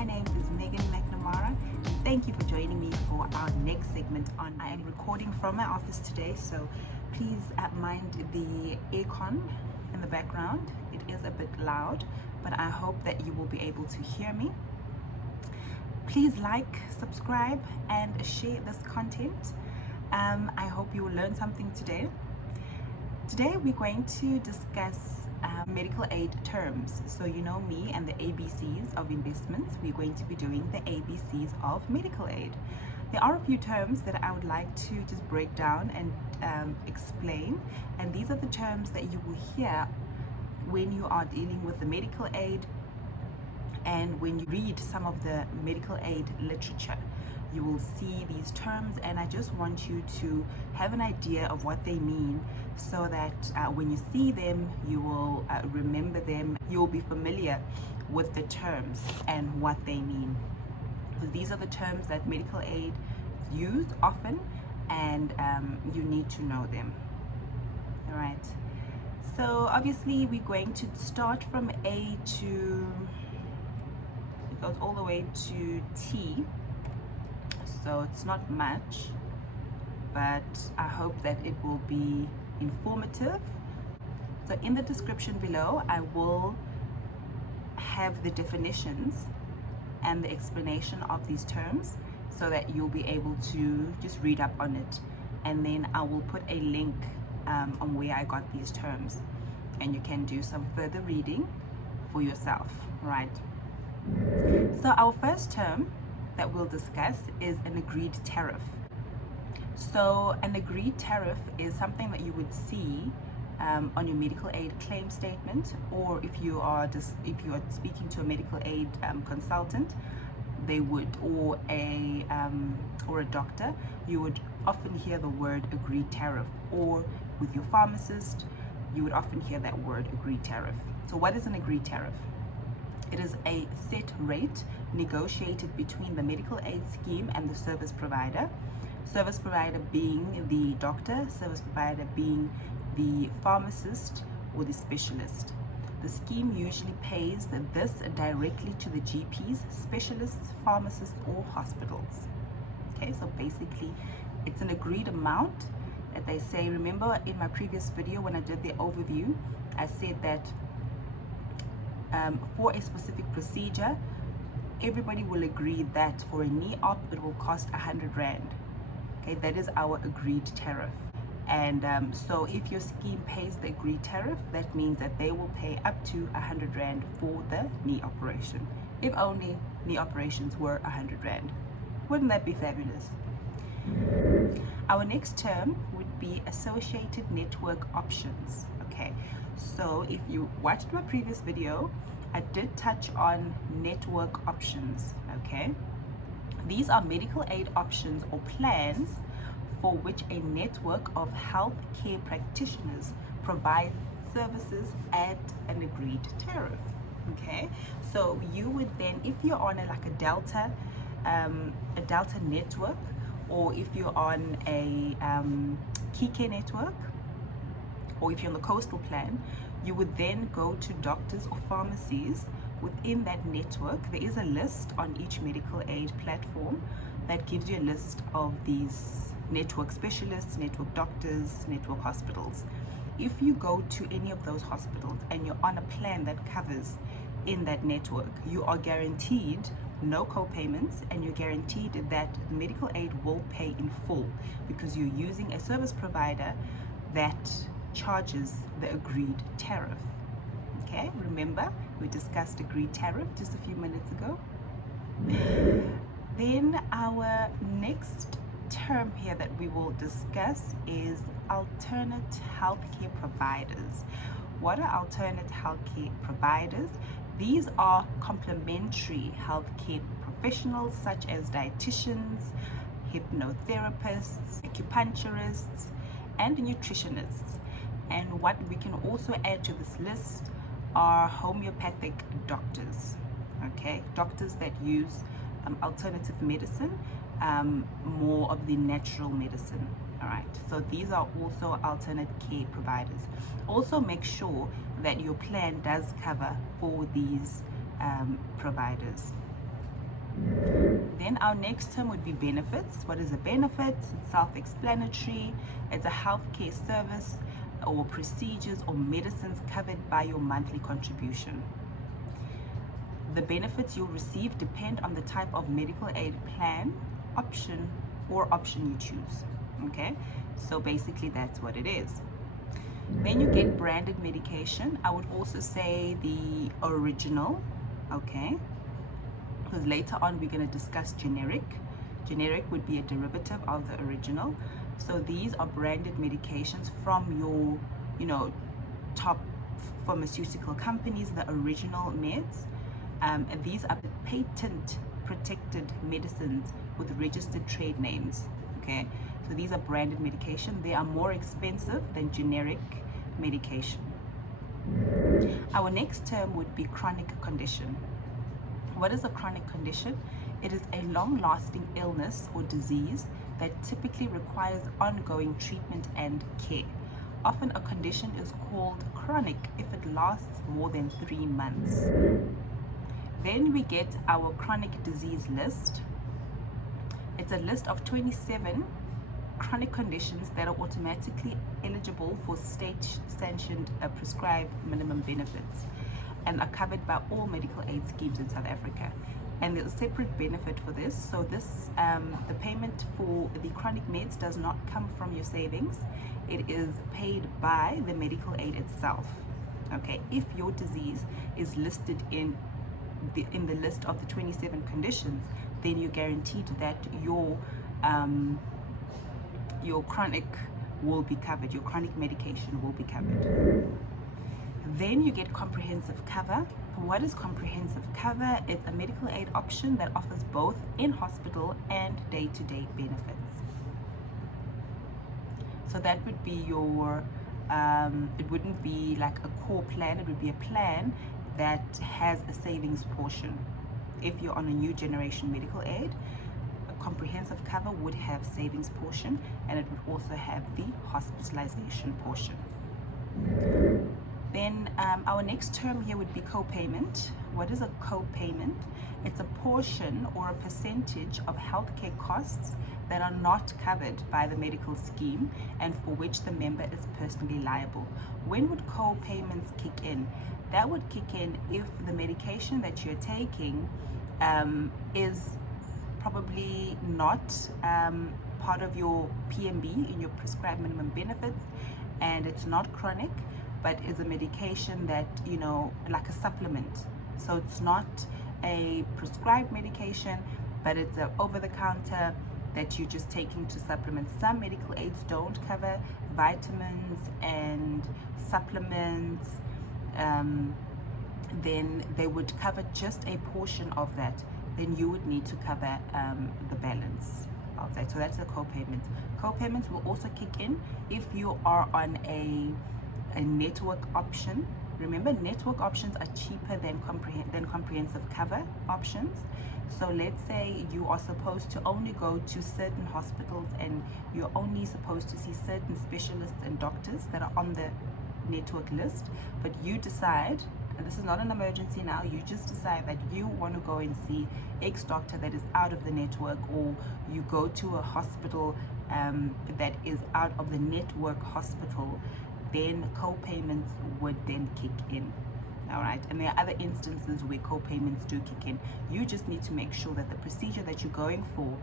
My name is Megan McNamara. Thank you for joining me for our next segment on. I am recording from my office today, so please mind the aircon in the background. It is a bit loud, but I hope that you will be able to hear me. Please like, subscribe, and share this content. I hope you will learn something today. Today we're going to discuss medical aid terms. So you know me and the ABCs of investments. We're going to be doing the ABCs of medical aid. There are a few terms that I would like to just break down and explain, and these are the terms that you will hear when you are dealing with the medical aid and when you read some of the medical aid literature. You will see these terms, and I just want you to have an idea of what they mean so that when you see them, you will remember them. You will be familiar with the terms and what they mean. So these are the terms that medical aid use often, and you need to know them. All right. So obviously we're going to start from A to, it goes all the way to T. So it's not much, but I hope that it will be informative. So in the description below, I will have the definitions and the explanation of these terms so that you'll be able to just read up on it. And then I will put a link on where I got these terms, and you can do some further reading for yourself, right? So our first term that we'll discuss is an agreed tariff. So an agreed tariff is something that you would see on your medical aid claim statement, or if you are speaking to a medical aid consultant, they would, or a doctor, you would often hear the word agreed tariff, or with your pharmacist, you would often hear that word agreed tariff. So what is an agreed tariff? It is a set rate negotiated between the medical aid scheme and the service provider. Service provider being the doctor, service provider being the pharmacist or the specialist. The scheme usually pays this directly to the GPs, specialists, pharmacists, or hospitals. Okay, so basically it's an agreed amount that they say. Remember in my previous video when I did the overview, I said that for a specific procedure, everybody will agree that for a knee op it will cost 100 Rand. Okay, that is our agreed tariff. And so if your scheme pays the agreed tariff, that means that they will pay up to 100 Rand for the knee operation. If only knee operations were 100 Rand. Wouldn't that be fabulous? Our next term would be associated network options. Okay, so if you watched my previous video, I did touch on network options. Okay, these are medical aid options or plans for which a network of healthcare practitioners provide services at an agreed tariff. Okay, so you would then, if you're on a Delta network, or if you're on a Kike network, or if you're on the coastal plan, you would then go to doctors or pharmacies within that network. There is a list on each medical aid platform that gives you a list of these network specialists, network doctors, network hospitals. If you go to any of those hospitals and you're on a plan that covers in that network, you are guaranteed no co-payments, and you're guaranteed that medical aid will pay in full because you're using a service provider that charges the agreed tariff. Okay, remember we discussed agreed tariff just a few minutes ago. Then our next term here that we will discuss is alternate healthcare providers. What are alternate healthcare providers? These are complementary healthcare professionals such as dieticians, hypnotherapists, acupuncturists, and nutritionists. And what we can also add to this list are homeopathic doctors. Okay, doctors that use alternative medicine, more of the natural medicine. All right, so these are also alternate care providers. Also make sure that your plan does cover for these providers. Then our next term would be benefits. What is a benefit? It's self-explanatory. It's a healthcare service or procedures or medicines covered by your monthly contribution. The benefits you'll receive depend on the type of medical aid plan, option you choose. Okay, so basically that's what it is. Then you get branded medication. I would also say the original, okay, because later on we're going to discuss generic. Generic would be a derivative of the original. So these are branded medications from your, top pharmaceutical companies, the original meds. And these are patent protected medicines with registered trade names. Okay, so these are branded medication. They are more expensive than generic medication. Our next term would be chronic condition. What is a chronic condition? It is a long-lasting illness or disease that typically requires ongoing treatment and care. Often a condition is called chronic if it lasts more than 3 months. Then we get our chronic disease list. It's a list of 27 chronic conditions that are automatically eligible for state-sanctioned prescribed minimum benefits and are covered by all medical aid schemes in South Africa. And there's a separate benefit for this. So this, the payment for the chronic meds does not come from your savings. It is paid by the medical aid itself. Okay, if your disease is listed in the list of the 27 conditions, then you're guaranteed that your chronic will be covered, your chronic medication will be covered. Then you get comprehensive cover. What is comprehensive cover? It's a medical aid option that offers both in-hospital and day-to-day benefits. So that would be your, it wouldn't be like a core plan, it would be a plan that has a savings portion. If you're on a new generation medical aid, a comprehensive cover would have savings portion, and it would also have the hospitalization portion. Then our next term here would be co-payment. What is a co-payment? It's a portion or a percentage of healthcare costs that are not covered by the medical scheme and for which the member is personally liable. When would co-payments kick in? That would kick in if the medication that you're taking is probably not part of your PMB, in your prescribed minimum benefits, and it's not chronic, but is a medication that, like a supplement. So it's not a prescribed medication, but it's an over-the-counter that you're just taking to supplement. Some medical aids don't cover vitamins and supplements. Then they would cover just a portion of that. Then you would need to cover the balance of that. So that's a co-payment. Co-payments will also kick in if you are on a network option. Remember, network options are cheaper than comprehensive cover options. So let's say you are supposed to only go to certain hospitals and you're only supposed to see certain specialists and doctors that are on the network list, but you decide, and this is not an emergency now, you just decide that you want to go and see X doctor that is out of the network, or you go to a hospital that is out of the network hospital, then co-payments would then kick in. All right, and there are other instances where co-payments do kick in. You just need to make sure that the procedure that you're going for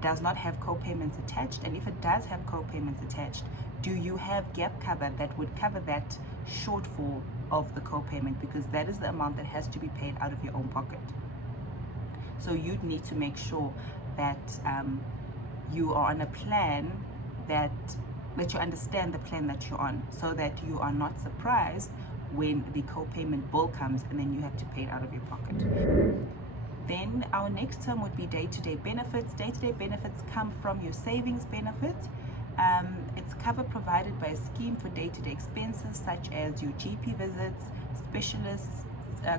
does not have co-payments attached, and if it does have co-payments attached, do you have gap cover that would cover that shortfall of the co-payment, because that is the amount that has to be paid out of your own pocket. So you'd need to make sure that you are on a plan that you understand the plan that you're on, so that you are not surprised when the co-payment bill comes and then you have to pay it out of your pocket. Then our next term would be day-to-day benefits. Day-to-day benefits come from your savings benefit. It's cover provided by a scheme for day-to-day expenses such as your GP visits, specialists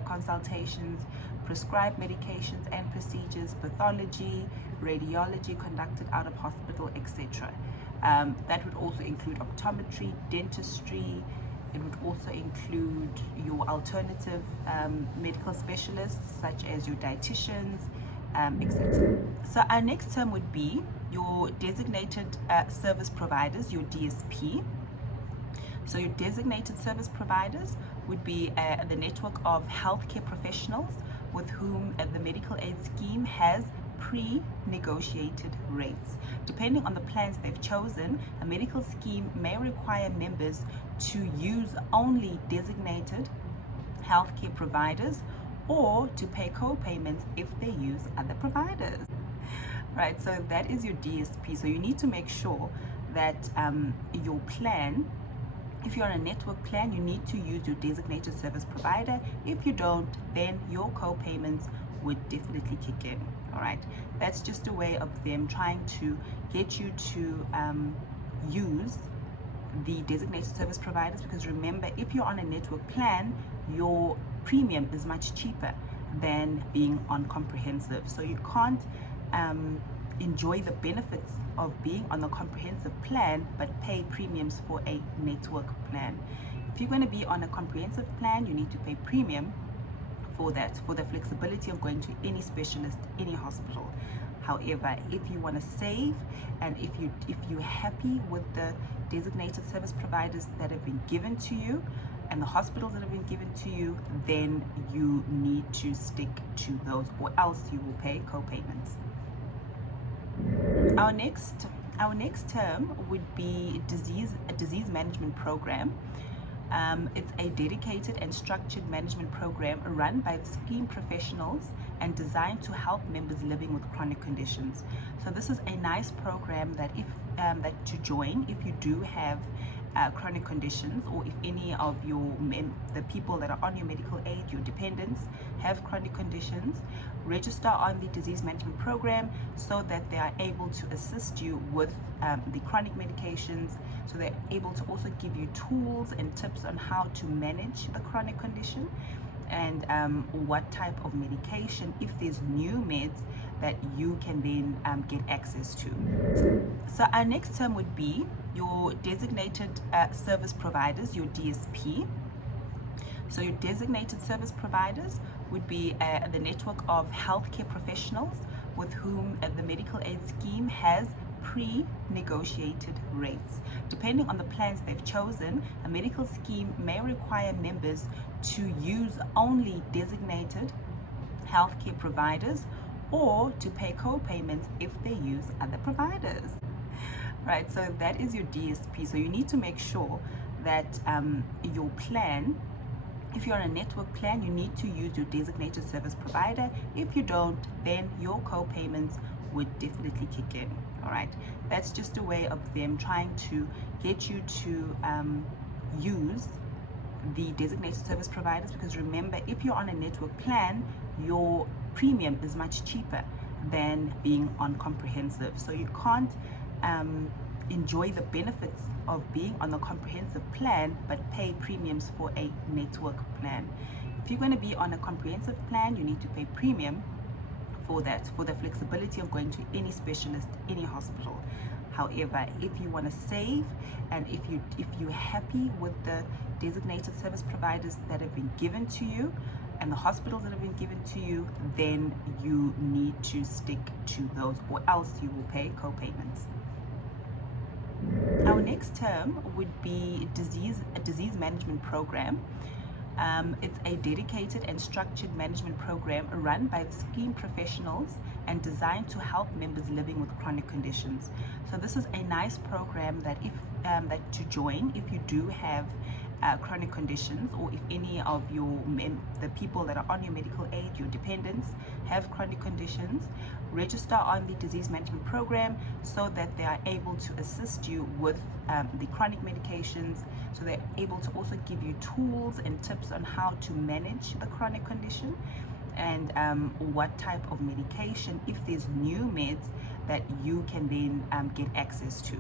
consultations, prescribed medications and procedures, pathology, radiology conducted out of hospital, etc. That would also include optometry, dentistry. It would also include your alternative medical specialists such as your dietitians, etc. So our next term would be your designated service providers, your DSP. So your designated service providers would be the network of healthcare professionals with whom the medical aid scheme has pre-negotiated rates. Depending on the plans they've chosen, a medical scheme may require members to use only designated healthcare providers or to pay co-payments if they use other providers. Right, so that is your DSP. So you need to make sure that your plan, if you're on a network plan, you need to use your designated service provider. If you don't, then your co-payments would definitely kick in. All right, that's just a way of them trying to get you to use the designated service providers, because remember, if you're on a network plan, your premium is much cheaper than being on comprehensive. So you can't enjoy the benefits of being on the comprehensive plan but pay premiums for a network plan. If you're going to be on a comprehensive plan, you need to pay premium for that, for the flexibility of going to any specialist, any hospital. However, if you want to save, and if you're happy with the designated service providers that have been given to you and the hospitals that have been given to you, then you need to stick to those, or else you will pay co-payments. Our next term would be a disease management program. It's a dedicated and structured management program run by the scheme professionals and designed to help members living with chronic conditions. So this is a nice program that that to join if you do have chronic conditions, or if any of the people that are on your medical aid, your dependents, have chronic conditions. Register on the disease management program so that they are able to assist you with the chronic medications, so they're able to also give you tools and tips on how to manage the chronic condition, and what type of medication, if there's new meds that you can then get access to. So our next term would be your designated service providers, your DSP. So your designated service providers would be the network of healthcare professionals with whom the medical aid scheme has pre-negotiated rates. Depending on the plans they've chosen, a medical scheme may require members to use only designated healthcare providers or to pay co-payments if they use other providers. Right, so that is your DSP. So you need to make sure that your plan, if you're on a network plan, you need to use your designated service provider. If you don't, then your co-payments would definitely kick in. All right, that's just a way of them trying to get you to use the designated service providers, because remember, if you're on a network plan, your premium is much cheaper than being on comprehensive. So you can't enjoy the benefits of being on the comprehensive plan but pay premiums for a network plan. If you're going to be on a comprehensive plan, you need to pay premium for that, for the flexibility of going to any specialist, any hospital. However, if you want to save, and if you're happy with the designated service providers that have been given to you and the hospitals that have been given to you, then you need to stick to those, or else you will pay co-payments. Our next term would be a disease management program. It's a dedicated and structured management program run by the scheme professionals and designed to help members living with chronic conditions. So this is a nice program that that to join if you do have chronic conditions, or if any of the people that are on your medical aid, your dependents, have chronic conditions. Register on the disease management program so that they are able to assist you with the chronic medications, so they're able to also give you tools and tips on how to manage the chronic condition, and what type of medication, if there's new meds that you can then get access to.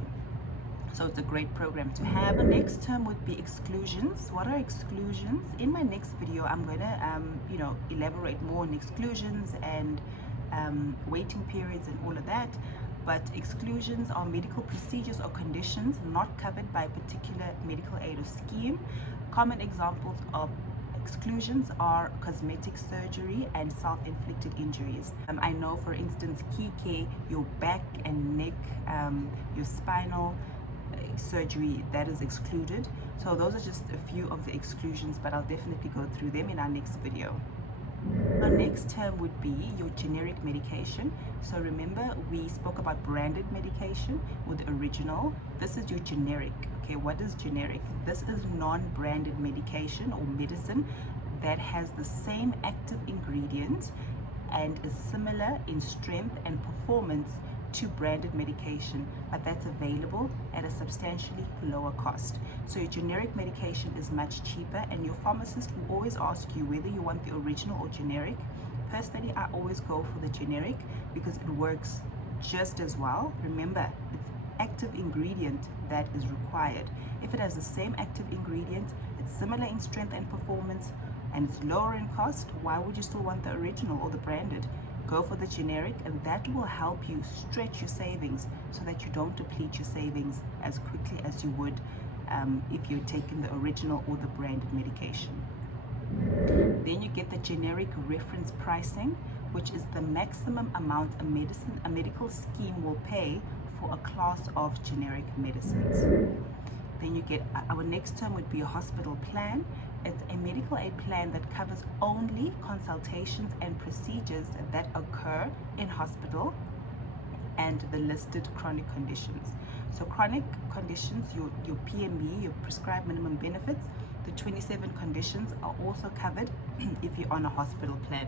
So it's a great program to have. The next term would be exclusions. What are exclusions? In my next video, I'm going to elaborate more on exclusions and waiting periods and all of that. But exclusions are medical procedures or conditions not covered by a particular medical aid or scheme. Common examples of exclusions are cosmetic surgery and self-inflicted injuries. I know, for instance, key care, your back and neck, your spinal surgery, that is excluded. So those are just a few of the exclusions, but I'll definitely go through them in our next video. Our next term would be your generic medication. So remember, we spoke about branded medication with the original. This is your generic. Okay, what is generic? This is non-branded medication or medicine that has the same active ingredient and is similar in strength and performance to branded medication, but that's available at a substantially lower cost. So your generic medication is much cheaper, and your pharmacist will always ask you whether you want the original or generic. Personally, I always go for the generic because it works just as well. Remember, it's active ingredient that is required. If it has the same active ingredient, it's similar in strength and performance, and it's lower in cost, why would you still want the original or the branded? Go for the generic, and that will help you stretch your savings so that you don't deplete your savings as quickly as you would if you're taking the original or the branded medication. Then you get the generic reference pricing, which is the maximum amount a medical scheme will pay for a class of generic medicines. Then you get, our next term would be a hospital plan. It's a medical aid plan that covers only consultations and procedures that occur in hospital and the listed chronic conditions. So chronic conditions, your PMB, your prescribed minimum benefits, the 27 conditions are also covered if you're on a hospital plan.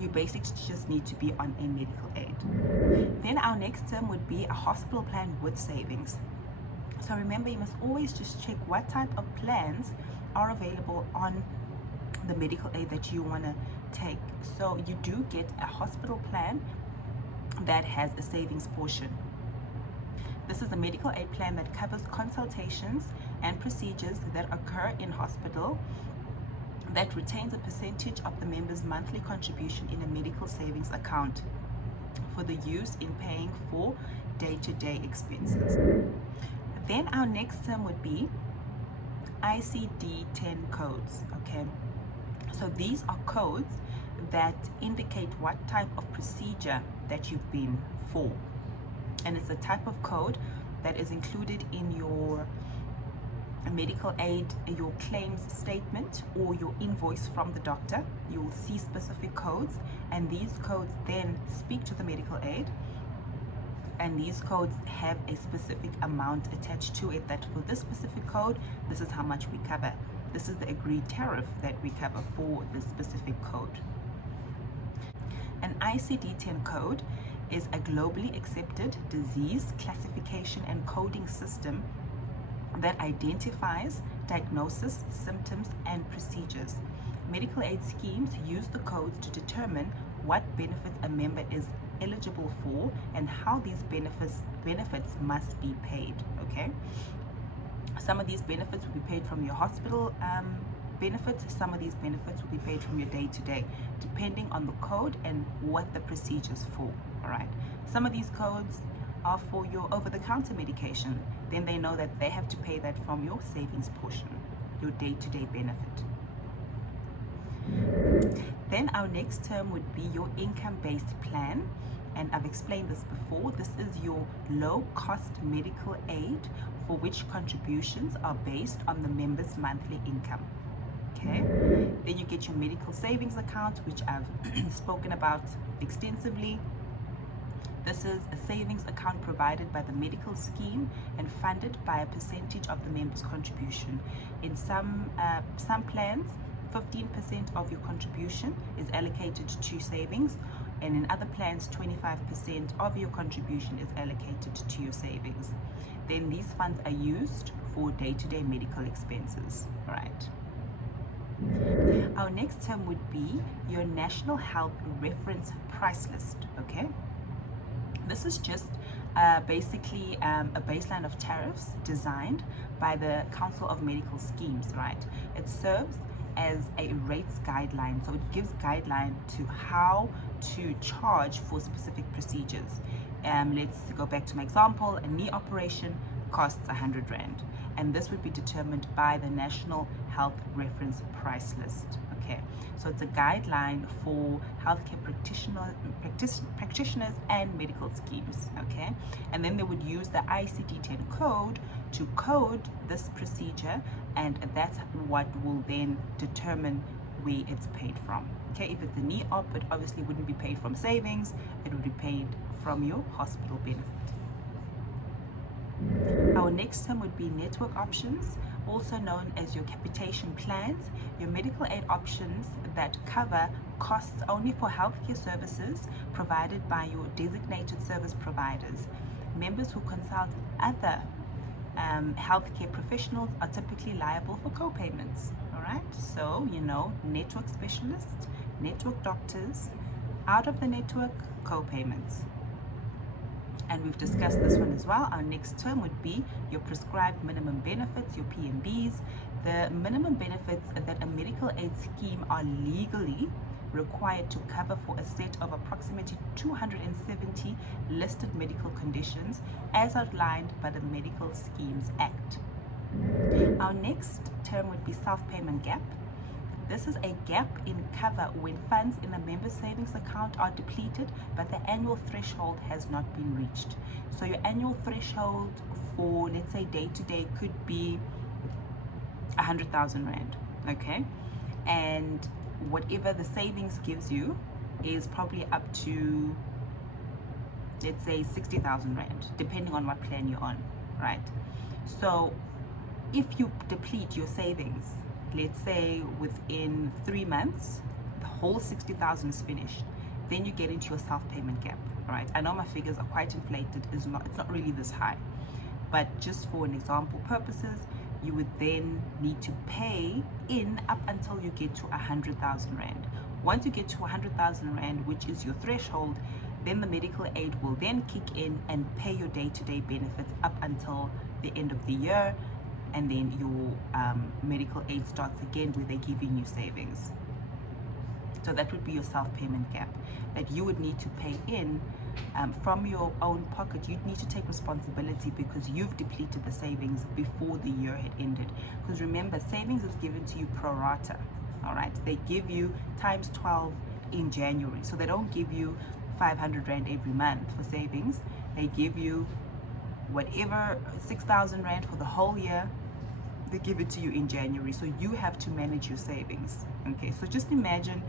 You basically just need to be on a medical aid. Then our next term would be a hospital plan with savings. So remember, you must always just check what type of plans are available on the medical aid that you want to take. So you do get a hospital plan that has a savings portion. This is a medical aid plan that covers consultations and procedures that occur in hospital, that retains a percentage of the member's monthly contribution in a medical savings account for the use in paying for day-to-day expenses. Then our next term would be ICD-10 codes. Okay, so these are codes that indicate what type of procedure that you've been for, and it's a type of code that is included in your medical aid, your claims statement, or your invoice from the doctor. You will see specific codes, and these codes then speak to the medical aid, and these codes have a specific amount attached to it, that for this specific code, this is how much we cover. This is the agreed tariff that we cover for this specific code. An ICD-10 code is a globally accepted disease classification and coding system that identifies diagnosis, symptoms, and procedures. Medical aid schemes use the codes to determine what benefits a member is eligible for and how these benefits must be paid. Okay, some of these benefits will be paid from your hospital benefits. Some of these benefits will be paid from your day-to-day, depending on the code and what the procedure's for. All right, some of these codes are for your over-the-counter medication. Then they know that they have to pay that from your savings portion, your day-to-day benefit. Then our next term would be your income-based plan, and I've explained this before. This is your low-cost medical aid for which contributions are based on the member's monthly income. Okay, then you get your medical savings account, which I've spoken about extensively. This is a savings account provided by the medical scheme and funded by a percentage of the member's contribution. In some plans, 15% of your contribution is allocated to savings, and in other plans, 25% of your contribution is allocated to your savings. Then these funds are used for day-to-day medical expenses. All right. Our next term would be your National Health Reference Price List. Okay, this is just basically a baseline of tariffs designed by the Council of Medical Schemes. Right, it serves as a rates guideline, so it gives guideline to how to charge for specific procedures. Let's go back to my example. A knee operation costs 100 Rand. And this would be determined by the National Health Reference Price List. Okay, so it's a guideline for healthcare practitioners and medical schemes. Okay, and then they would use the ICD-10 code to code this procedure, and that's what will then determine where it's paid from. Okay, if it's a knee op, it obviously wouldn't be paid from savings, it would be paid from your hospital benefit. Our next term would be network options, also known as your capitation plans, your medical aid options that cover costs only for healthcare services provided by your designated service providers. Members who consult other healthcare professionals are typically liable for co-payments. All right, so network specialists, network doctors, out of the network, co-payments. And we've discussed this one as well. Our next term would be your prescribed minimum benefits, your PMBs, the minimum benefits that a medical aid scheme are legally required to cover for a set of approximately 270 listed medical conditions as outlined by the Medical Schemes Act. Our next term would be self-payment gap. This is a gap in cover when funds in a member savings account are depleted, but the annual threshold has not been reached. So your annual threshold for, let's say, day-to-day could be 100,000 Rand, okay? And whatever the savings gives you is probably up to, let's say, 60,000 Rand, depending on what plan you're on, right? So if you deplete your savings, let's say within 3 months, the whole 60,000 is finished, then you get into your self-payment gap, right? I know my figures are quite inflated, it's not really this high, but just for an example purposes, you would then need to pay in up until you get to 100,000 Rand. Once you get to 100,000 Rand, which is your threshold, then the medical aid will then kick in and pay your day-to-day benefits up until the end of the year, and then your medical aid starts again where they're giving you savings. So that would be your self-payment gap that you would need to pay in from your own pocket. You'd need to take responsibility because you've depleted the savings before the year had ended. Because remember, savings is given to you pro rata, all right? They give you times 12 in January. So they don't give you 500 Rand every month for savings. They give you whatever, 6,000 Rand for the whole year. They give it to you in January, so you have to manage your savings. Okay, so just imagine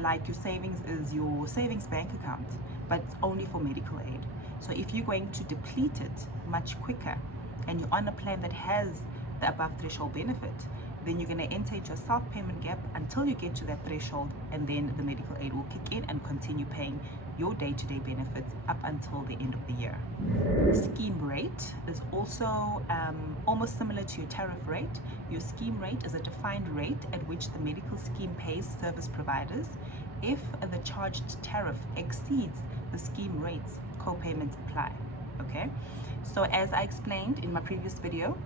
like your savings is your savings bank account, but it's only for medical aid. So if you're going to deplete it much quicker and you're on a plan that has the above threshold benefit, then you're going to enter into a self-payment gap until you get to that threshold, and then the medical aid will kick in and continue paying your day-to-day benefits up until the end of the year. Scheme rate is also almost similar to your tariff rate. Your scheme rate is a defined rate at which the medical scheme pays service providers. If the charged tariff exceeds the scheme rates, co-payments apply. Okay, so as I explained in my previous video,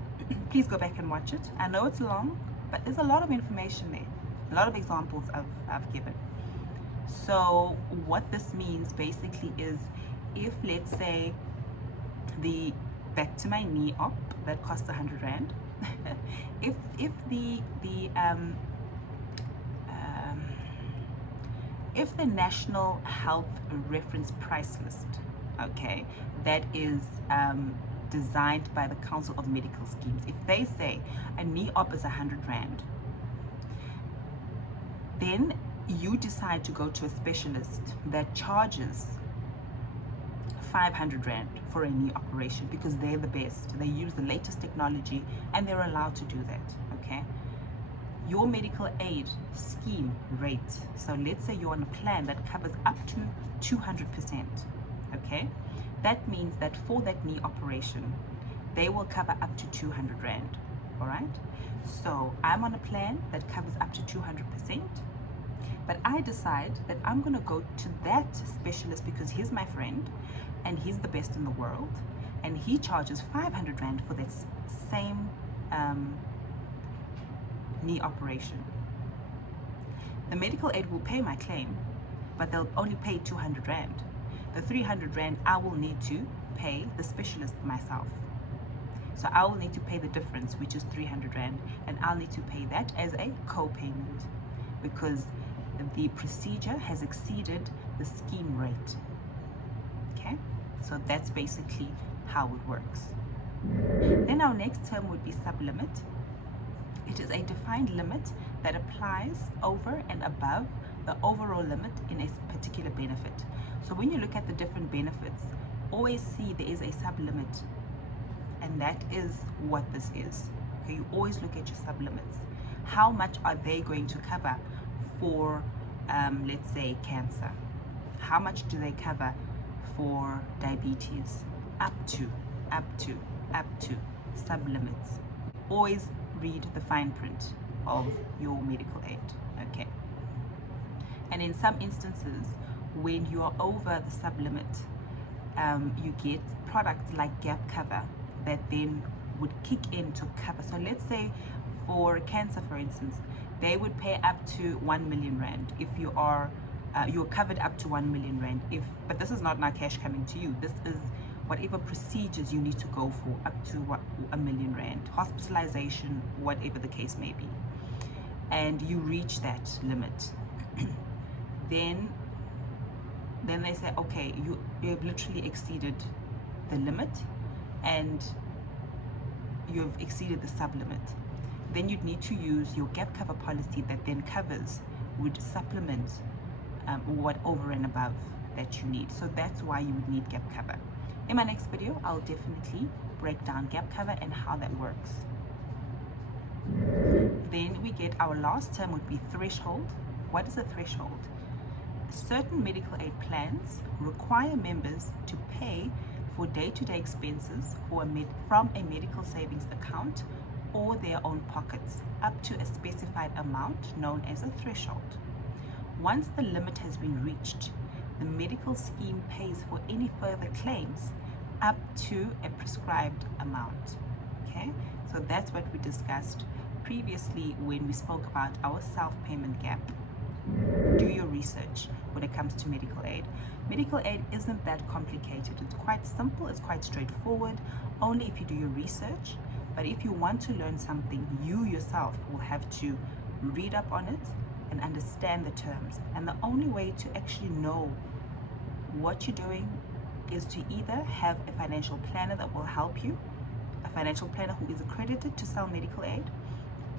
please go back and watch it. I know it's long, but there's a lot of information there, a lot of examples I've given. So what this means basically is, if let's say back to my knee op that costs 100 Rand, if the National Health Reference Price List, okay, that is designed by the Council of Medical Schemes, if they say a knee op is 100 Rand, then you decide to go to a specialist that charges 500 Rand for a knee operation because they're the best, they use the latest technology and they're allowed to do that, okay? Your medical aid scheme rate, so let's say you're on a plan that covers up to 200%, okay? That means that for that knee operation, they will cover up to 200 Rand, all right? So I'm on a plan that covers up to 200%, but I decide that I'm gonna go to that specialist because he's my friend and he's the best in the world, and he charges 500 Rand for this same knee operation. The medical aid will pay my claim, but they'll only pay 200 Rand. The 300 Rand I will need to pay the specialist myself. So I will need to pay the difference, which is 300 Rand, and I'll need to pay that as a co-payment because the procedure has exceeded the scheme rate. Okay, so that's basically how it works. Then our next term would be sublimit. It is a defined limit that applies over and above the overall limit in a particular benefit. So when you look at the different benefits, always see there is a sublimit, and that is what this is. Okay, you always look at your sublimits. How much are they going to cover for, let's say, cancer? How much do they cover for diabetes? Up to sublimits. Always read the fine print of your medical aid. Okay. And in some instances, when you are over the sublimit, you get products like gap cover that then would kick in to cover. So let's say for cancer, for instance, they would pay up to 1 million Rand if you are you're covered up to 1 million Rand. But this is not now cash coming to you. This is whatever procedures you need to go for up to 1 million Rand, hospitalization, whatever the case may be, and you reach that limit. then they say, okay, you have literally exceeded the limit and you've exceeded the sublimit. Then you'd need to use your gap cover policy that then would supplement what over and above that you need. So that's why you would need gap cover. In my next video, I'll definitely break down gap cover and how that works. Then we get our last term would be threshold. What is a threshold? Certain medical aid plans require members to pay for day-to-day expenses from a medical savings account or their own pockets up to a specified amount known as a threshold. Once the limit has been reached, the medical scheme pays for any further claims up to a prescribed amount. Okay, so that's what we discussed previously when we spoke about our self-payment gap. Do your research when it comes to medical aid. Medical aid isn't that complicated. It's quite simple, it's quite straightforward, only if you do your research. But if you want to learn something, you yourself will have to read up on it and understand the terms. And the only way to actually know what you're doing is to either have a financial planner that will help you, a financial planner who is accredited to sell medical aid,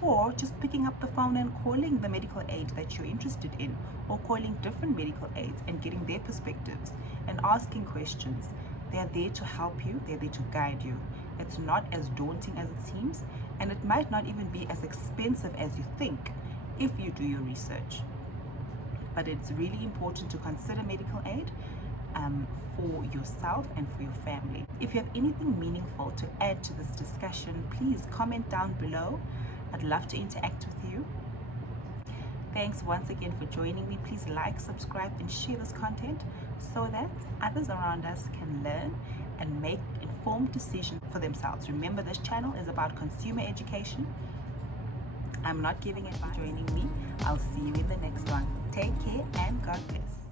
or just picking up the phone and calling the medical aid that you're interested in, or calling different medical aids and getting their perspectives and asking questions. They're there to help you, they're there to guide you. It's not as daunting as it seems, and it might not even be as expensive as you think if you do your research. But it's really important to consider medical aid for yourself and for your family. If you have anything meaningful to add to this discussion, please comment down below. I'd love to interact with you. Thanks once again for joining me. Please like, subscribe, and share this content so that others around us can learn and make informed decisions for themselves. Remember, this channel is about consumer education. I'm not giving advice. Joining me. I'll see you in the next one. Take care and God bless.